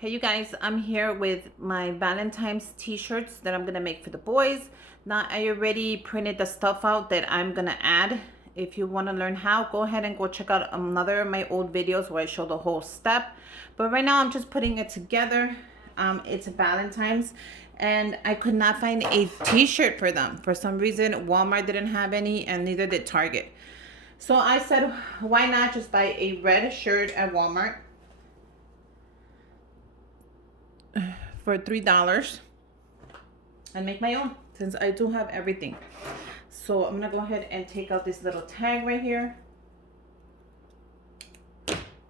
Hey you guys, I'm here with my Valentine's t-shirts that I'm gonna make for the boys. Now I already printed the stuff out that I'm gonna add. If you want to learn how, go ahead and go check out another of my old videos where I show the whole step. But right now I'm just putting it together. It's Valentine's and I could not find a t-shirt for them. For some reason, Walmart didn't have any and neither did Target. So I said, why not just buy a red shirt at Walmart for $3 and make my own, since I do have everything. So I'm gonna go ahead and take out this little tag right here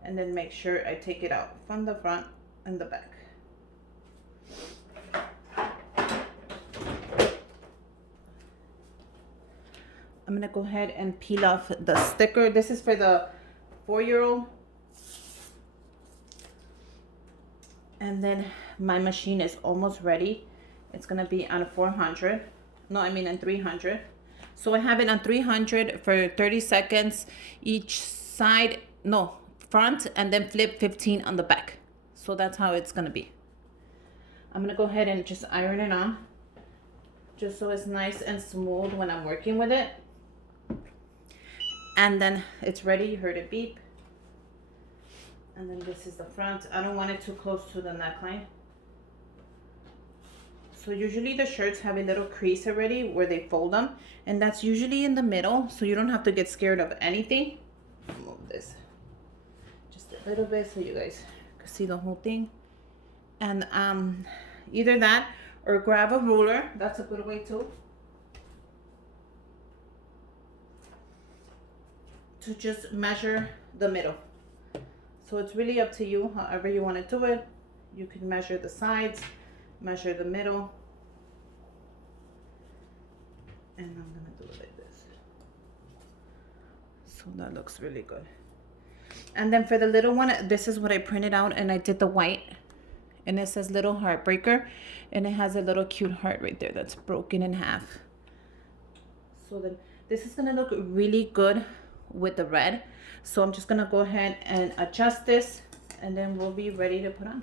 and then make sure I take it out from the front and the back. I'm gonna go ahead and peel off the sticker. This is for the 4-year-old. And then my machine is almost ready. It's gonna be on 400. No, I mean on 300. So I have it on 300 for 30 seconds each side, no, front, and then flip 15 on the back. So that's how it's gonna be. I'm gonna go ahead and just iron it on, just so it's nice and smooth when I'm working with it. And then it's ready. You heard it beep. And then this is the front. I don't want it too close to the neckline. So usually the shirts have a little crease already where they fold them, and that's usually in the middle, so you don't have to get scared of anything. Move this just a little bit so you guys can see the whole thing. And either that or grab a ruler. That's a good way too, to just measure the middle. So it's really up to you, however you want to do it. You can measure the sides, measure the middle. And I'm gonna do it like this. So that looks really good. And then for the little one, this is what I printed out, and I did the white. And it says Little Heartbreaker. And it has a little cute heart right there that's broken in half. So then this is gonna look really good with the red. So I'm just gonna go ahead and adjust this, and then we'll be ready to put on.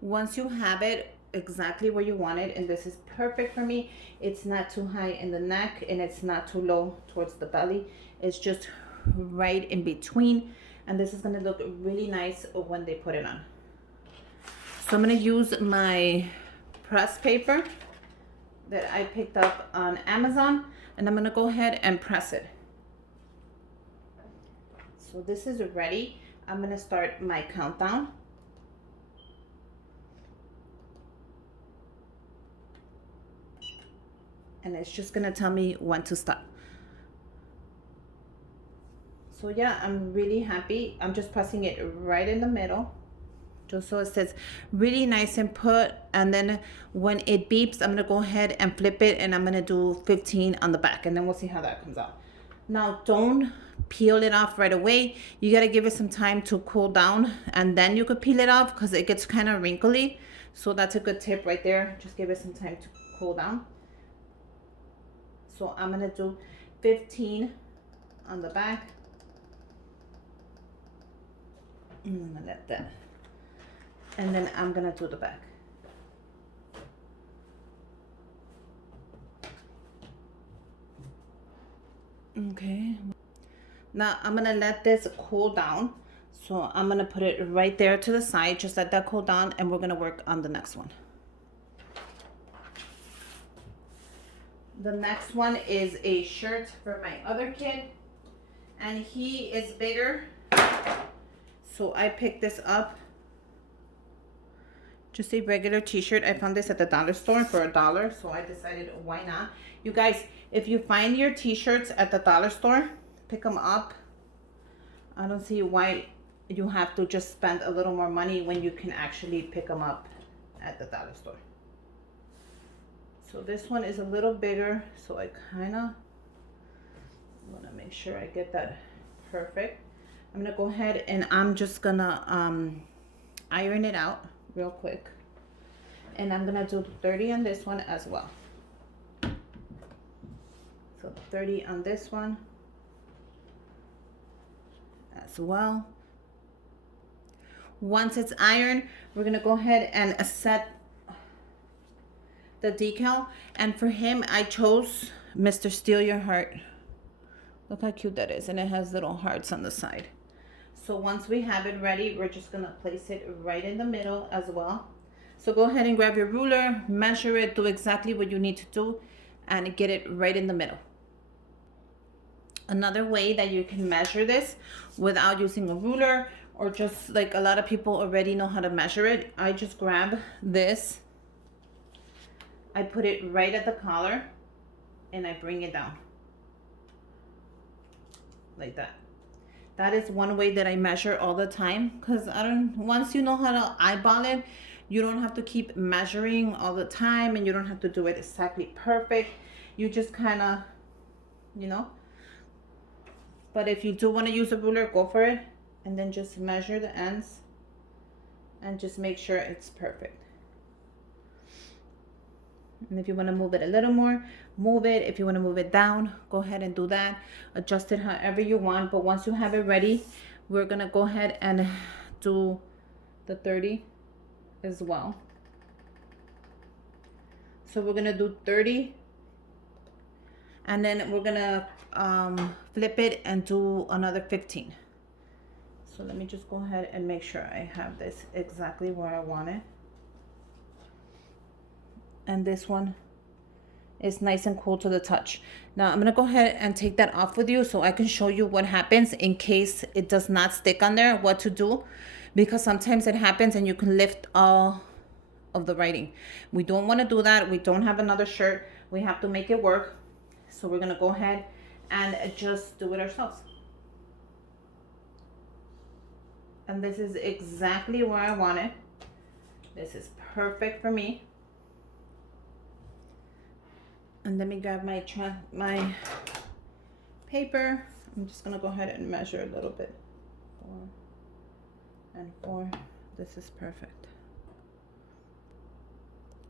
Once you have it exactly where you want it, and this is perfect for me, it's not too high in the neck and it's not too low towards the belly. It's just right in between, and this is gonna look really nice when they put it on. So I'm gonna use my press paper that I picked up on Amazon, and I'm gonna go ahead and press it. So this is ready. I'm gonna start my countdown. And it's just gonna tell me when to stop. So yeah, I'm really happy. I'm just pressing it right in the middle, just so it says really nice and put. And then when it beeps, I'm gonna go ahead and flip it, and I'm gonna do 15 on the back, and then we'll see how that comes out. Now don't peel it off right away. You gotta give it some time to cool down, and then you could peel it off because it gets kind of wrinkly. So that's a good tip right there. Just give it some time to cool down. So I'm gonna do 15 on the back. I'm gonna let that. And then I'm gonna do the back. Okay. Now I'm gonna let this cool down. So I'm gonna put it right there to the side. Just let that cool down, and we're gonna work on the next one. The next one is a shirt for my other kid, and he is bigger. So I picked this up. Just a regular t-shirt. I found this at the dollar store for $1, so I decided why not. You guys, if you find your t-shirts at the dollar store, pick them up. I don't see why you have to just spend a little more money when you can actually pick them up at the dollar store. So this one is a little bigger, so I kind of want to make sure I get that perfect. I'm gonna go ahead and I'm just gonna iron it out real quick, and I'm gonna do 30 on this one as well. So 30 on this one as well. Once it's ironed, we're gonna go ahead and set the decal. And for him, I chose Mr. Steal Your Heart. Look how cute that is. And it has little hearts on the side. So once we have it ready, we're just gonna place it right in the middle as well. So go ahead and grab your ruler, measure it, do exactly what you need to do, and get it right in the middle. Another way that you can measure this without using a ruler, or just like a lot of people already know how to measure it, I just grab this, I put it right at the collar, and I bring it down like that. That is one way that I measure all the time, because once you know how to eyeball it, you don't have to keep measuring all the time, and you don't have to do it exactly perfect. You just kind of, you know. But if you do want to use a ruler, go for it, and then just measure the ends and just make sure it's perfect. And if you want to move it a little more, move it. If you want to move it down, go ahead and do that. Adjust it however you want. But once you have it ready, we're going to go ahead and do the 30 as well. So we're going to do 30. And then we're going to flip it and do another 15. So let me just go ahead and make sure I have this exactly where I want it. And this one is nice and cool to the touch. Now I'm gonna go ahead and take that off with you so I can show you what happens in case it does not stick on there, what to do, because sometimes it happens and you can lift all of the writing. We don't want to do that. We don't have another shirt. We have to make it work. So we're gonna go ahead and just do it ourselves. And this is exactly where I want it. This is perfect for me. And let me grab my paper. I'm just gonna go ahead and measure a little bit. 4 and 4. This is perfect.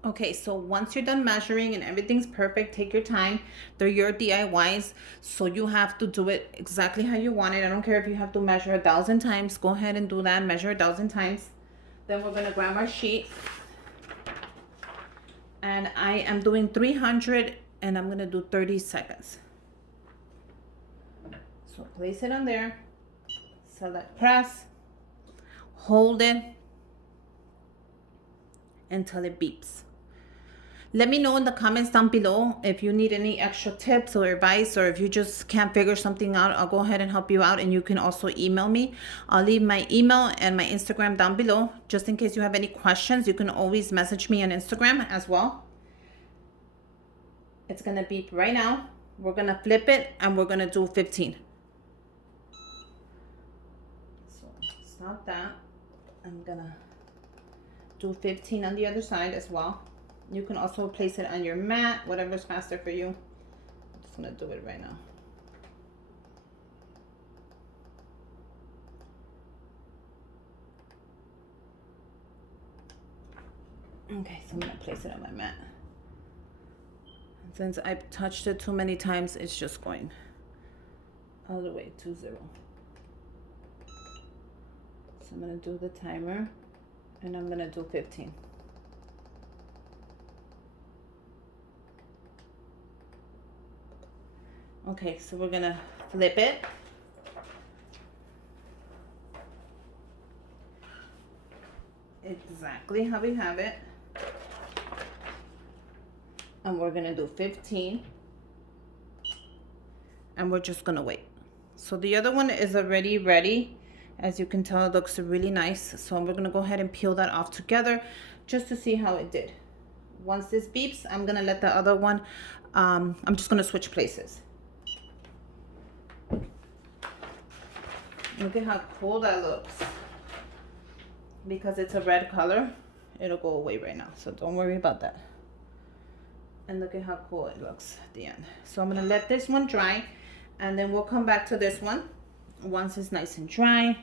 Okay, so once you're done measuring and everything's perfect, take your time. They're your DIYs, so you have to do it exactly how you want it. I don't care if you have to measure 1,000 times. Go ahead and do that. Measure 1,000 times. Then we're gonna grab our sheet. And I am doing 300 and I'm gonna do 30 seconds. So place it on there, select press, hold it until it beeps. Let me know in the comments down below if you need any extra tips or advice, or if you just can't figure something out. I'll go ahead and help you out, and you can also email me. I'll leave my email and my Instagram down below. Just in case you have any questions, you can always message me on Instagram as well. It's gonna beep right now. We're gonna flip it and we're gonna do 15. So stop that. I'm gonna do 15 on the other side as well. You can also place it on your mat, whatever's faster for you. I'm just gonna do it right now. Okay, so I'm gonna place it on my mat. Since I've touched it too many times, it's just going all the way to 0. So I'm gonna do the timer and I'm gonna do 15. Okay, so we're gonna flip it. Exactly how we have it. And we're gonna do 15. And we're just gonna wait. So the other one is already ready. As you can tell, it looks really nice. So we're gonna go ahead and peel that off together just to see how it did. Once this beeps, I'm gonna let the other one, I'm just gonna switch places. Look at how cool that looks. Because it's a red color, it'll go away right now. So don't worry about that. And look at how cool it looks at the end. So I'm gonna let this one dry, and then we'll come back to this one once it's nice and dry.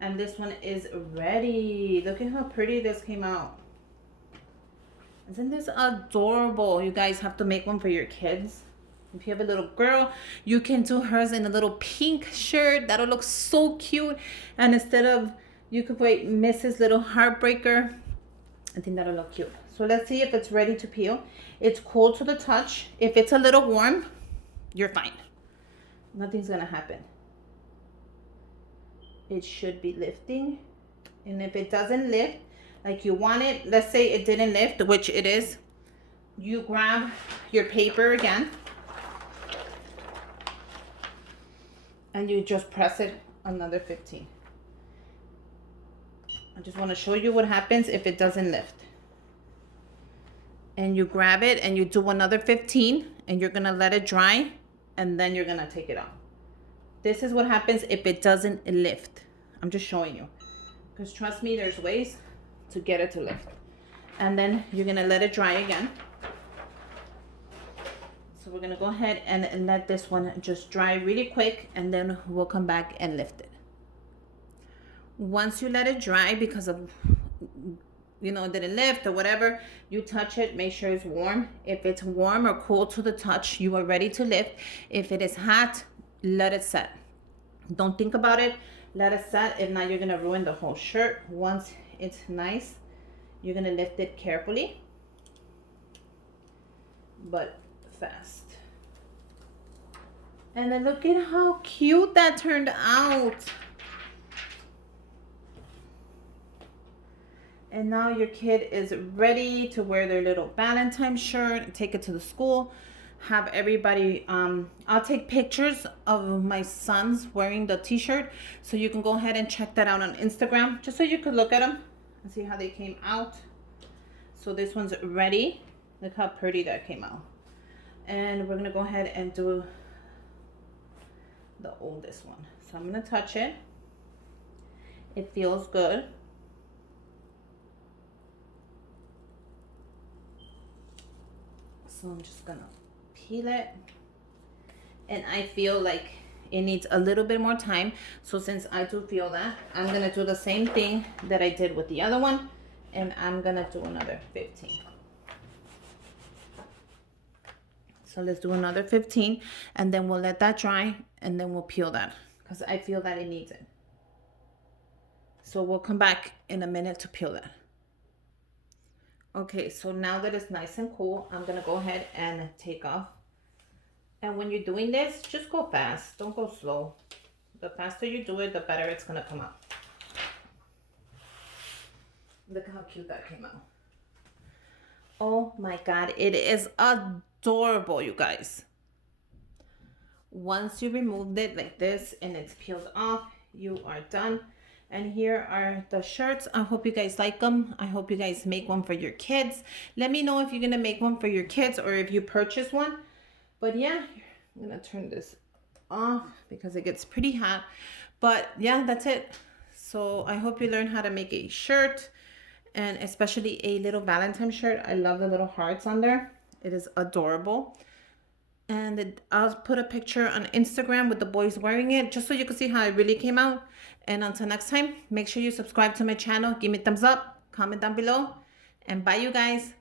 And this one is ready. Look at how pretty this came out. Isn't this adorable? You guys have to make one for your kids. If you have a little girl, you can do hers in a little pink shirt. That'll look so cute. And instead of You could put Mrs. Little Heartbreaker. I think that'll look cute. So let's see if it's ready to peel. It's cool to the touch. If it's a little warm, you're fine. Nothing's gonna happen. It should be lifting. And if it doesn't lift like you want it, let's say it didn't lift, which it is, you grab your paper again and you just press it another 15. I just want to show you what happens if it doesn't lift. And you grab it and you do another 15 and you're going to let it dry and then you're going to take it off. This is what happens if it doesn't lift. I'm just showing you. Because trust me, there's ways to get it to lift. And then you're going to let it dry again. So we're going to go ahead and let this one just dry really quick and then we'll come back and lift it. Once you let it dry because of, you know, it didn't lift or whatever, you touch it, make sure it's warm. If it's warm or cool to the touch, you are ready to lift. If it is hot, let it set. Don't think about it. Let it set. If not, you're going to ruin the whole shirt. Once it's nice, you're going to lift it carefully, but fast. And then look at how cute that turned out. And now your kid is ready to wear their little Valentine shirt, take it to the school, have everybody, I'll take pictures of my sons wearing the t-shirt, so you can go ahead and check that out on Instagram, just so you could look at them and see how they came out. So this one's ready. Look how pretty that came out. And we're gonna go ahead and do the oldest one. So I'm gonna touch it. It feels good. So I'm just gonna peel it. And I feel like it needs a little bit more time. So since I do feel that, I'm gonna do the same thing that I did with the other one. And I'm gonna do another 15. So let's do another 15 and then we'll let that dry and then we'll peel that because I feel that it needs it. So we'll come back in a minute to peel that. Okay, so now that it's nice and cool, I'm gonna go ahead and take off. And when you're doing this, just go fast, don't go slow. The faster you do it, the better it's gonna come out. Look how cute that came out. Oh my God, it is adorable, you guys. Once you removed it like this and it's peeled off, you are done. And here are the shirts. I hope you guys like them. I hope you guys make one for your kids. Let me know if you're gonna make one for your kids or if you purchase one. But yeah, I'm gonna turn this off because it gets pretty hot. But yeah, that's it. So I hope you learn how to make a shirt, and especially a little Valentine shirt. I love the little hearts on there. It is adorable. And I'll put a picture on Instagram with the boys wearing it, just so you can see how it really came out. And until next time, make sure you subscribe to my channel, give me a thumbs up, comment down below, and bye you guys.